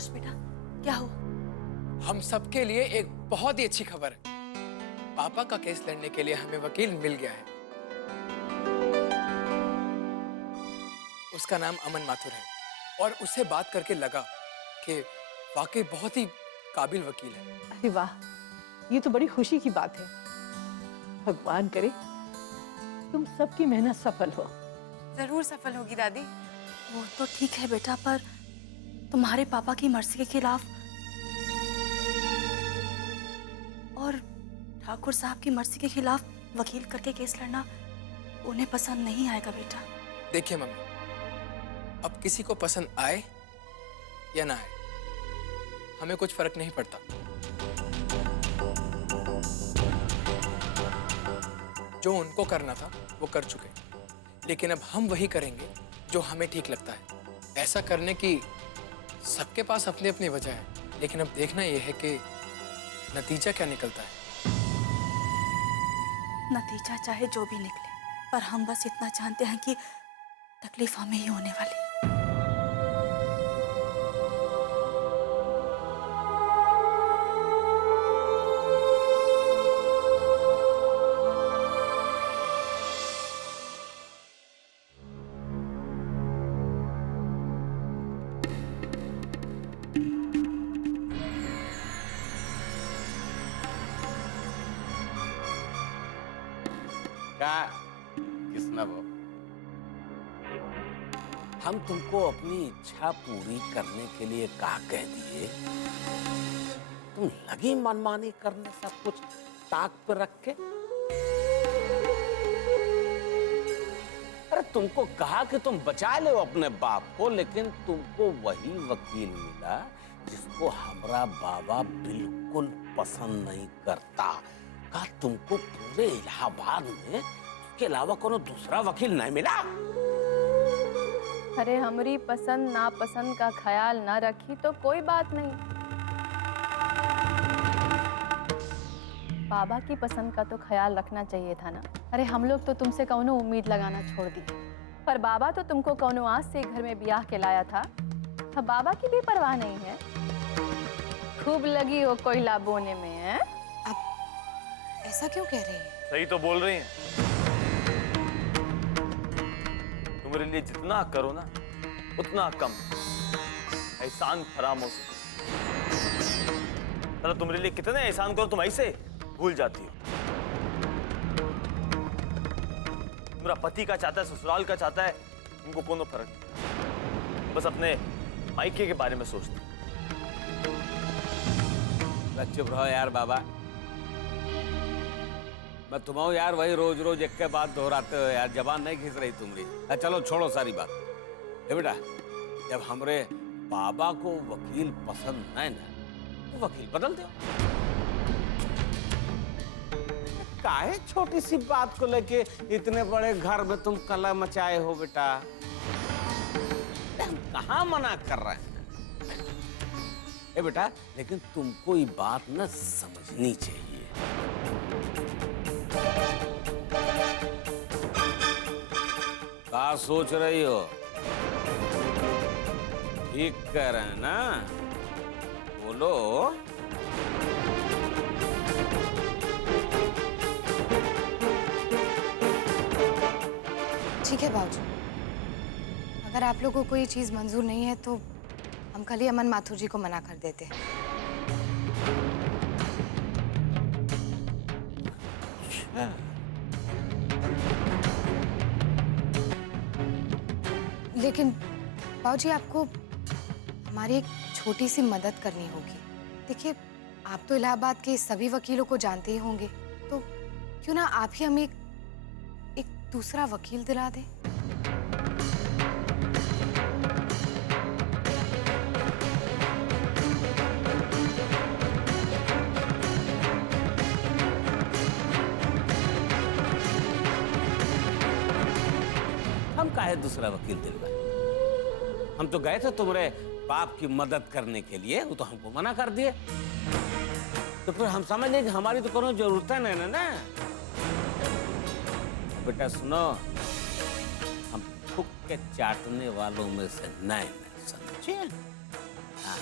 आदर्श बेटा, क्या हुआ? हम सबके लिए एक बहुत ही अच्छी खबर है। पापा का केस लड़ने के लिए हमें वकील मिल गया है। उसका नाम अमन माथुर है और उससे बात करके लगा कि वाकई बहुत ही काबिल वकील है। अरे वाह, ये तो बड़ी खुशी की बात है। भगवान करे तुम सबकी मेहनत सफल हो। जरूर सफल होगी दादी। वो तो ठीक है बेटा, पर तुम्हारे पापा की मर्जी के खिलाफ और ठाकुर साहब की मर्जी के खिलाफ वकील करके केस लड़ना उन्हें पसंद नहीं आएगा बेटा। देखिए मम्मी, अब किसी को पसंद आए या ना आए, हमें कुछ फर्क नहीं पड़ता। जो उनको करना था वो कर चुके, लेकिन अब हम वही करेंगे जो हमें ठीक लगता है। ऐसा करने की सबके पास अपनी अपनी वजह है, लेकिन अब देखना यह है कि नतीजा क्या निकलता है। नतीजा चाहे जो भी निकले, पर हम बस इतना जानते हैं कि तकलीफ हमें ही होने वाली है। क्या किसना वो? हम तुमको अपनी इच्छा पूरी करने के लिए क्या कह दिए? तुम लगी मनमानी करने, सब कुछ ताक पर रख के। अरे तुमको कहा कि तुम बचा लो अपने बाप को, लेकिन तुमको वही वकील मिला जिसको हमारा बाबा बिल्कुल पसंद नहीं करता। कहा तुमको पूरे इलाहाबाद में उसके अलावा कोनो दूसरा वकील नहीं मिला? अरे हमारी पसंद नापसंद का ख्याल ना रखी तो कोई बात नहीं, बाबा की पसंद का तो ख्याल रखना चाहिए था ना। अरे हम लोग तो तुमसे कौनो उम्मीद लगाना छोड़ दी, पर बाबा तो तुमको कौनो आस से घर में ब्याह के लाया था। अब बाबा की भी परवाह नहीं है। खूब लगी हो कोयला बोने में है। ऐसा क्यों कह रही है? सही तो बोल रही हैं। तुम मेरे लिए जितना करो ना उतना कम। एहसान फरामोश। मतलब तुम मेरे लिए कितने एहसान करो तुम ऐसे भूल जाती हो। मेरा पति का चाहता है, ससुराल का चाहता है, तुमको कोनो फर्क नहीं। बस अपने मायके के बारे में सोचती। चुप रहो यार बाबा, मैं तुम्हारा यार वही रोज रोज एक के बात दोहराते हो यार, जबान नहीं खींच रही तुम्हारी। चलो छोड़ो सारी बात। ए बेटा, जब हमरे बाबा को वकील पसंद नहीं ना तो वकील बदल दो। काहे छोटी सी बात को लेके इतने बड़े घर में तुम कलह मचाए हो बेटा? हम कहाँ मना कर रहे हैं? ए बेटा, लेकिन तुमको ये बात ना समझनी चाहिए। क्या सोच रही हो? ठीक कह रहे हैं ना? बोलो। ठीक है बाबूजी, अगर आप लोगों को ये चीज मंजूर नहीं है तो हम कल ही अमन माथुर जी को मना कर देते हैं। लेकिन बाबूजी, आपको हमारी एक छोटी सी मदद करनी होगी। देखिए, आप तो इलाहाबाद के सभी वकीलों को जानते ही होंगे, तो क्यों ना आप ही हमें एक दूसरा वकील दिला दें? हम काहे दूसरा वकील दिलवाए? हम तो गए थे तुम्हारे बाप की मदद करने के लिए, वो तो हमको मना कर दिए। तो फिर हम समझ लें कि हमारी तो कोनो जरूरत नहीं है ना। बेटा सुनो, हम थूक के चाटने वालों में से नहीं, समझे? हाँ।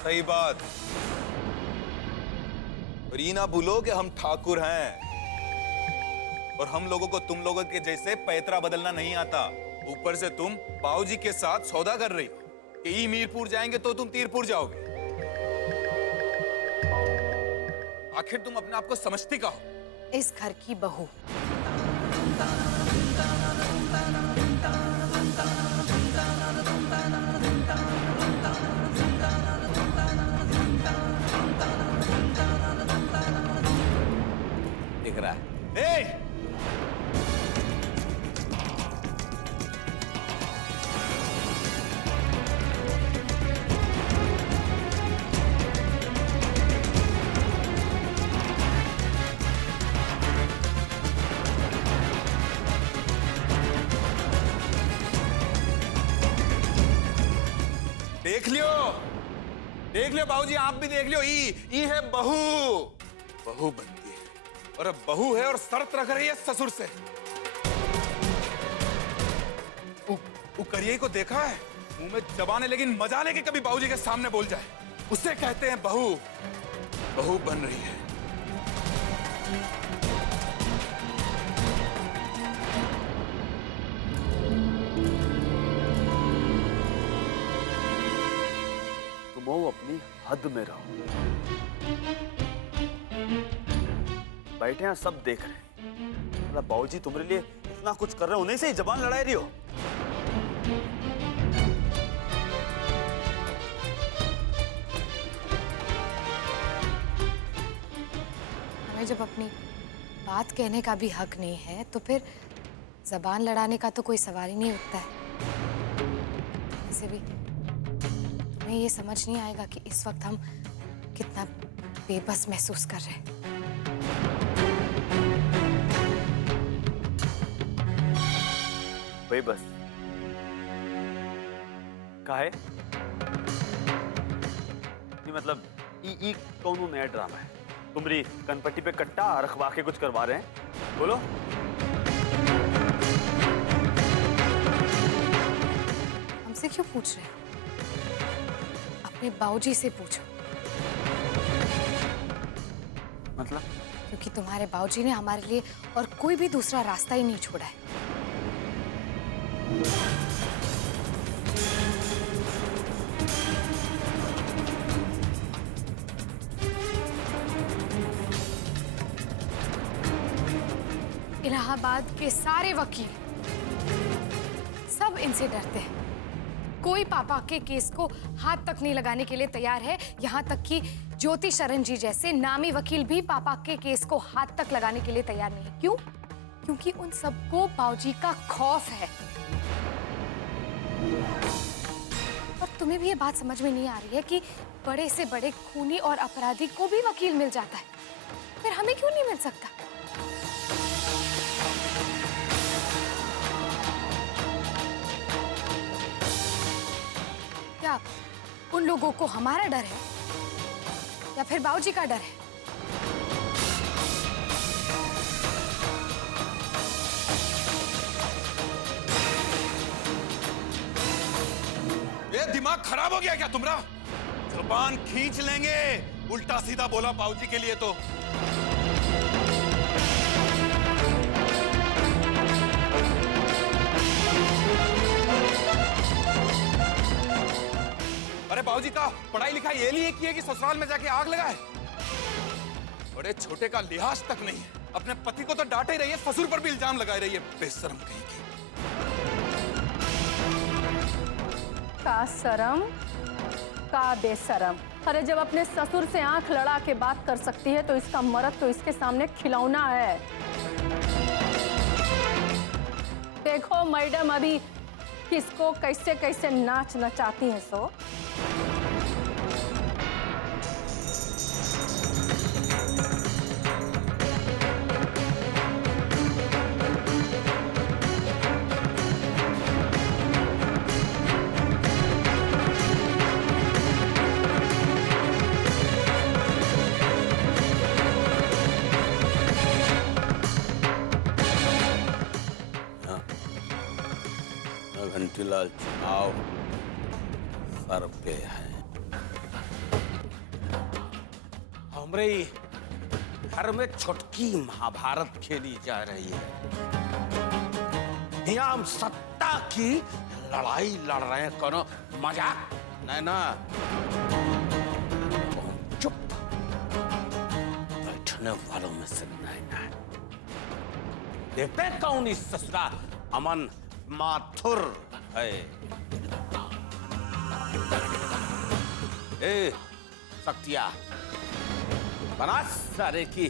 सही बात। और ये ना भूलो कि हम ठाकुर हैं और हम लोगों को तुम लोगों के जैसे पैतरा बदलना नहीं आता। ऊपर से तुम बाबूजी के साथ सौदा कर रही हो कि ये मीरपुर जाएंगे तो तुम तीरपुर जाओगे। आखिर तुम अपने आप को समझती का हो? इस घर की बहू। दिख रहा है। ए! देख लियो बाबूजी, आप भी देख लियो। ई है बहू। बहू बनती है और अब बहू है और शर्त रख रही है ससुर से। वो करिए को देखा है, मुंह में जबान है लेकिन मजा लेके कभी बाबूजी के सामने बोल जाए, उससे कहते हैं बहू। बहू बन रही है। तुम अपनी हद में रहो। बैठे हैं सब देख रहे हैं। मतलब बाबूजी तुम्हारे लिए इतना कुछ कर रहे हो, उन्हीं से ही जबान लड़ा रही हो। हमें जब अपनी बात कहने का भी हक नहीं है तो फिर जबान लड़ाने का तो कोई सवाल ही नहीं उठता है। वैसे भी तुम्हें ये समझ नहीं आएगा कि इस वक्त हम कितना बेबस महसूस कर रहे हैं। बेबस काहे? ये मतलब ई कौन नया ड्रामा है? तुम्हारी कनपट्टी पे कट्टा रखवा के कुछ करवा रहे हैं? बोलो। हमसे क्यों पूछ रहे हो? अपने बाबूजी से पूछो। मतलब? क्योंकि तुम्हारे बाबूजी ने हमारे लिए और कोई भी दूसरा रास्ता ही नहीं छोड़ा है। इलाहाबाद के सारे वकील सब इनसे डरते हैं। कोई पापा के केस को हाथ तक नहीं लगाने के लिए तैयार है। यहाँ तक कि ज्योति शरण जी जैसे नामी वकील भी पापा के केस को हाथ तक लगाने के लिए तैयार नहीं। क्यों? क्योंकि उन सबको बाबूजी का खौफ है। और तुम्हें भी ये बात समझ में नहीं आ रही है कि बड़े से बड़े खूनी और अपराधी को भी वकील मिल जाता है, फिर हमें क्यों नहीं मिल सकता? क्या उन लोगों को हमारा डर है या फिर बाबूजी का डर है? ये दिमाग खराब हो गया क्या तुम्हारा? जुबान खींच लेंगे उल्टा सीधा बोला बाबूजी के लिए तो। अरे बाबूजी का पढ़ाई लिखाई ये लिए की है कि ससुराल में जाके आग लगाए? बड़े छोटे का लिहाज तक नहीं है। अपने पति को तो डांटे ही रही है, ससुर पर भी इल्जाम लगाए रही है। बेशर्म कहीं की। का शर्म का बेशरम। अरे जब अपने ससुर से आंख लड़ा के बात कर सकती है तो इसका मर्द तो इसके सामने खिलौना है। देखो मैडम अभी किसको कैसे कैसे नाच नचाती हैं सो। घंटीलाल चुनाव सर पे है। हमरे घर में छुटकी महाभारत खेली जा रही है। यहाँ हम सत्ता की लड़ाई लड़ रहे हैं, कोनो मजाक नहीं ना। तो हम चुप बैठने वालों में से नहीं ना। देखते हैं कौन इस ससुरा अमन माथुर है। ए शक्तिया, बना सारे की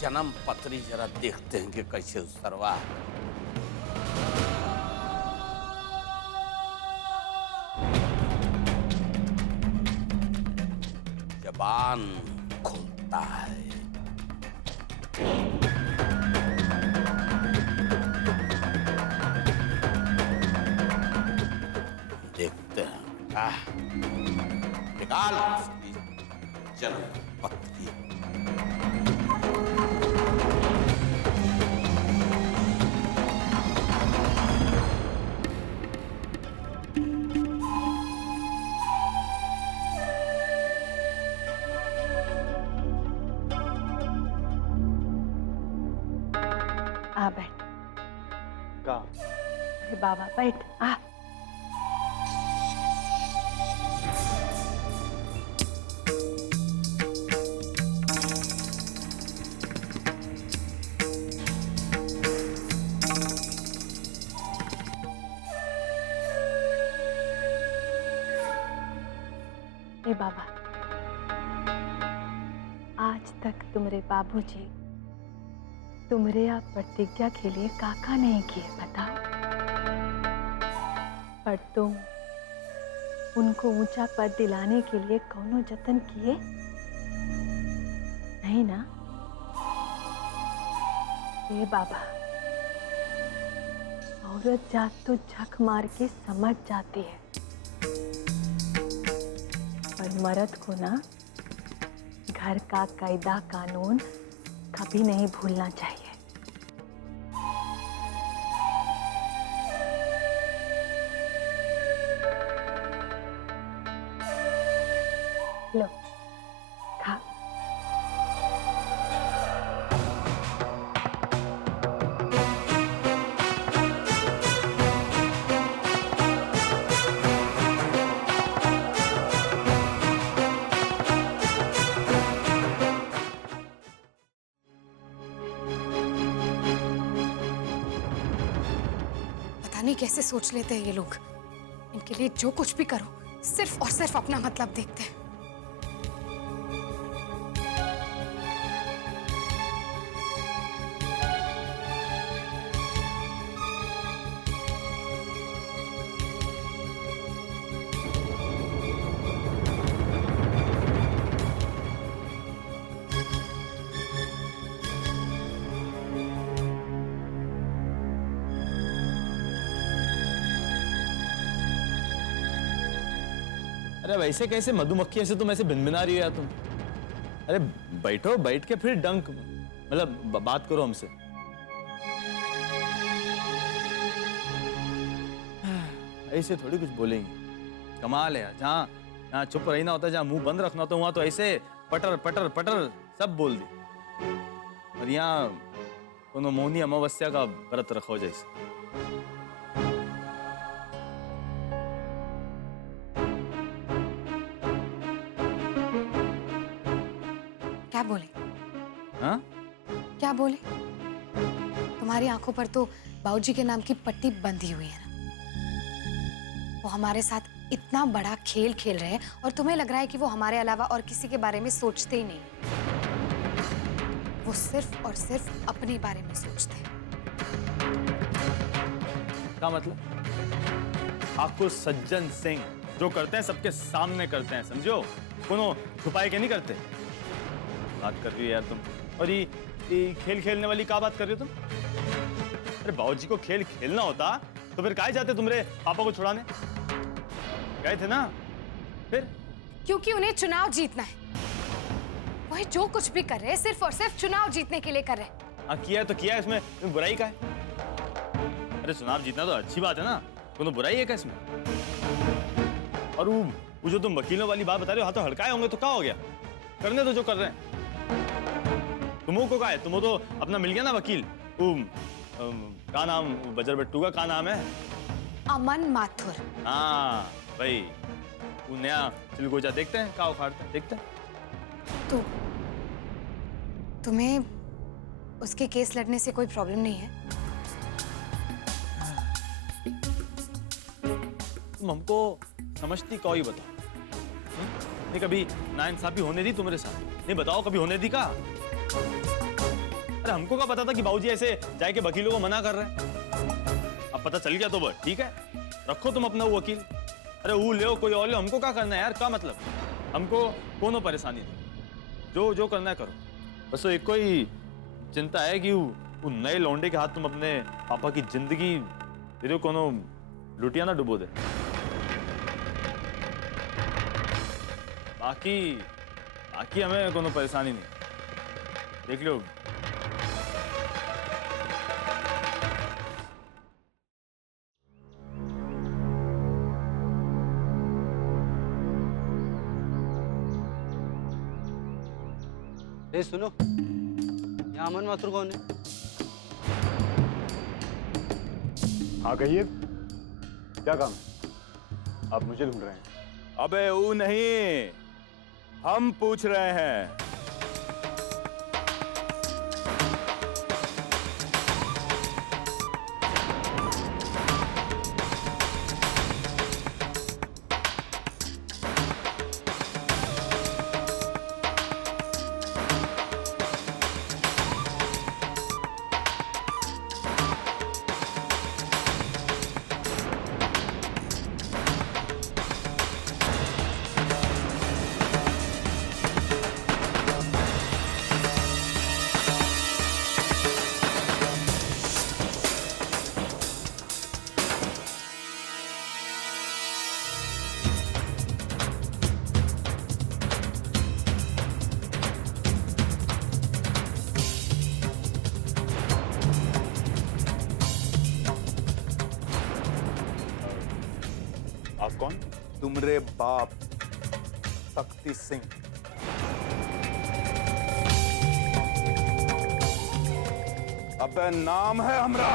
जन्म पत्री जरा देखते हैं कि कैसे उसरवा। जबान खुलता है। देखते हैं निकाल उसकी जन्म पत्री। आ बैठ। का अरे बाबा बैठ आ। ए बाबा, आज तक तुम्हारे बाबूजी तुम्हारे आप प्रतिज्ञा के लिए काका नहीं किए बताओ, पर तुम उनको ऊंचा पद दिलाने के लिए कौनो जतन किए नहीं ना? ए बाबा, औरत जात तो झक मार के समझ जाती है, पर मर्द को ना घर का कायदा कानून कभी नहीं भूलना चाहिए। लो खा। पता नहीं कैसे सोच लेते हैं ये लोग। इनके लिए जो कुछ भी करो, सिर्फ और सिर्फ अपना मतलब देखते हैं। अरे वैसे कैसे मधुमक्खी से तुम ऐसे भिनभिना रही हो यार तुम? अरे बैठो, बैठ के फिर डंक मतलब बात करो हमसे। ऐसे थोड़ी कुछ बोलेंगे। कमाल है यार, जहाँ चुप रहना होता है, जहाँ मुंह बंद रखना होता है, वहां तो ऐसे पटर पटर पटर सब बोल दी। और यहाँ कोनो मौनी अमावस्या का व्रत रखो जैसे। क्या बोले? हाँ? क्या बोले? तुम्हारी आंखों पर तो बाबूजी के नाम की पट्टी बंधी हुई है ना। वो हमारे साथ इतना बड़ा खेल खेल रहे हैं और तुम्हें लग रहा है कि वो हमारे अलावा और किसी के बारे में सोचते ही नहीं। वो सिर्फ और सिर्फ अपने बारे में सोचते हैं। क्या मतलब? आपको सज्जन सिंह जो करते हैं सबके सामने करते हैं, समझो? कोनो छुपाए के नहीं करते। बात कर रही हो यार तुम। और ये खेल खेलने वाली क्या बात कर रही हो तुम? अरे बाबूजी को खेल खेलना होता तो फिर काहे जाते तुम्हारे पापा को छुड़ाने? गए थे ना फिर? क्योंकि उन्हें चुनाव जीतना है। वही जो कुछ भी कर रहे हैं सिर्फ और सिर्फ चुनाव जीतने के लिए कर रहे हैं। हाँ किया है तो किया है, इसमें बुराई का है? अरे चुनाव जीतना तो अच्छी बात है ना, कोनो बुराई है क्या इसमें? और वो जो तुम वकीलों वाली बात बता रहे हो, हाँ तो हड़काए होंगे तो क्या हो गया? करने दो जो कर रहे हैं। तुमो को का है? तुमो तो अपना मिल गया ना वकील। का नाम बजर बट्टू का क्या नाम है? अमन माथुर। हाँ भाई, वो नया चिलगोजा देखते हैं, का उखाड़ते हैं, देखते हैं। तो तुम्हें उसके केस लड़ने से कोई प्रॉब्लम नहीं है? तुम हमको समझती कौ ही बताओ। नहीं कभी नाइंसाफी होने दी तुम्हारे साथ? नहीं बताओ कभी होने दी का? अरे हमको क्या पता था कि बाबूजी ऐसे जाए के वकीलों को मना कर रहे हैं। अब पता चल गया तो बस ठीक है, रखो तुम अपना वो वकील। अरे वो ले कोई और ले, हमको क्या करना है यार? क्या मतलब? हमको कोनो परेशानी नहीं, जो करना है करो। बस तो एक कोई चिंता है कि वो नए लौंडे के हाथ तुम अपने पापा की जिंदगी तेरे कोनो लुटिया ना डुबो दे। बाकी हमें कोनो परेशानी नहीं, देख लो। ए सुनो, यहाँ अमन माथुर कौन है? हाँ कहिए, क्या काम है? आप मुझे ढूंढ रहे हैं? अबे वो नहीं, हम पूछ रहे हैं। आप कौन? तुमरे बाप शक्ति सिंह। अबे नाम है हमरा।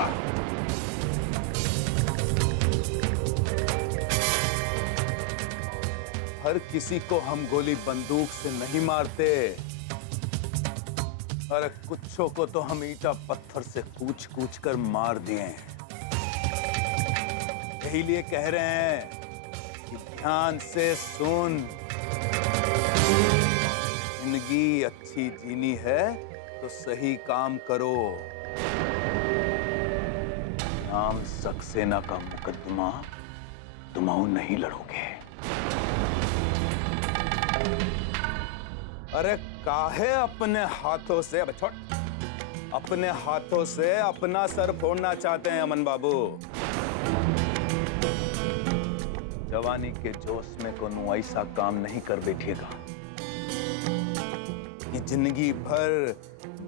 हर किसी को हम गोली बंदूक से नहीं मारते। अरे कुछों को तो हम ईंटा पत्थर से कूच कूच कर मार दिए हैं। यही लिए कह रहे हैं कि ध्यान से सुन, जिंदगी अच्छी जीनी है तो सही काम करो। नाम सक्सेना का मुकदमा तुम नहीं लड़ोगे। अरे काहे अपने हाथों से, अब छोड़, अपने हाथों से अपना सर फोड़ना चाहते हैं अमन बाबू? जवानी के जोश में कोनो ऐसा काम नहीं कर बैठेगा कि जिंदगी भर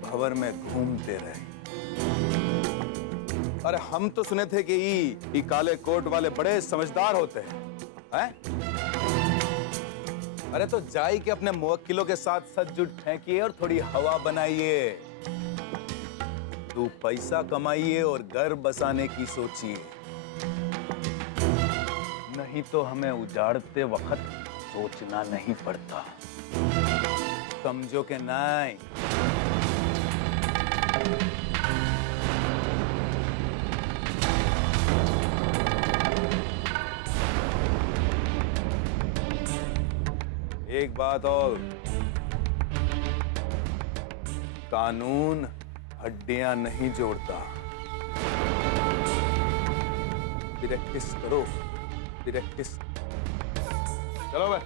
भंवर में घूमते रहे। अरे हम तो सुने थे कि ये काले कोट वाले बड़े समझदार होते हैं। अरे तो जाई के अपने मुवक्किलों के साथ सज्जुट फेंकिए और थोड़ी हवा बनाइए। तू पैसा कमाइए और घर बसाने की सोचिए, नहीं तो हमें उजाड़ते वक्त सोचना नहीं पड़ता। समझो के नहीं? एक बात और, कानून हड्डियां नहीं जोड़ता। प्रैक्टिस करो, प्रैक्टिस। चलो भाई।